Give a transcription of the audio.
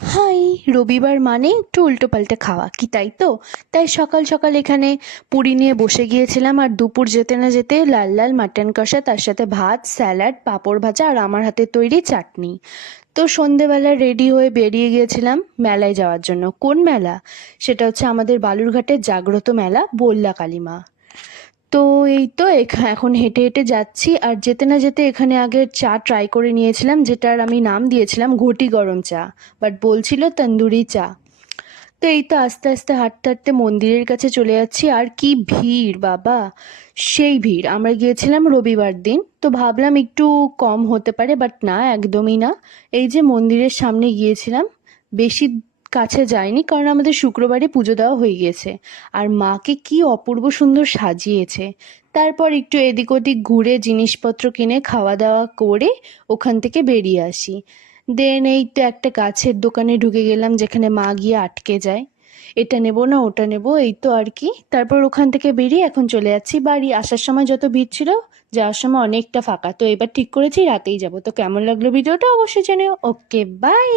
High! রবিবার মানে একটু উল্টোপাল্টা খাওয়া, কি তাই তো? তাই সকাল সকাল এখানে পুরি নিয়ে বসে গিয়েছিলাম, আর দুপুর যেতে না যেতে লাল লাল মাটন কষা, তার সাথে ভাত, স্যালাড, পাঁপড় ভাজা আর আমার হাতে তৈরি চাটনি। তো সন্ধেবেলা রেডি হয়ে বেরিয়ে গিয়েছিলাম মেলায় যাওয়ার জন্য। কোন মেলা? সেটা হচ্ছে আমাদের বালুরঘাটের জাগ্রত মেলা, বললা কালী মা। তো এই তো এখন হেঁটে হেঁটে যাচ্ছি, আর যেতে না যেতে এখানে আগে চা ট্রাই করে নিয়েছিলাম, যেটার আমি নাম দিয়েছিলাম ঘটি গরম চা, বাট বলছিল তন্দুরি চা। তো এই তো আস্তে আস্তে হাঁটতে হাঁটতে মন্দিরের কাছে চলে যাচ্ছি, আর কি ভিড় বাবা! সেই ভিড়। আমরা গিয়েছিলাম রবিবার দিন, তো ভাবলাম একটু কম হতে পারে, বাট না, একদমই না। এই যে মন্দিরের সামনে গিয়েছিলাম, বেশি কাছে যায়নি, কারণ আমাদের শুক্রবারে পুজো দেওয়া হয়ে গিয়েছে। আর মাকে কি অপূর্ব সুন্দর সাজিয়েছে। তারপর একটু এদিক ওদিক ঘুরে জিনিসপত্র কিনে খাওয়া দাওয়া করে ওখান থেকে বেরিয়ে আসি। দেন এই তো একটা গাছের দোকানে ঢুকে গেলাম, যেখানে মা গিয়ে আটকে যায়, এটা নেবো না ওটা নেবো, এই তো আর কি। তারপর ওখান থেকে বেরিয়ে এখন চলে যাচ্ছি বাড়ি। আসার সময় যত ভিড় ছিল, যাওয়ার সময় অনেকটা ফাঁকা। তো এবার ঠিক করেছি রাতেই যাব। তো কেমন লাগলো ভিডিওটা অবশ্যই জানিও। ওকে, বাই।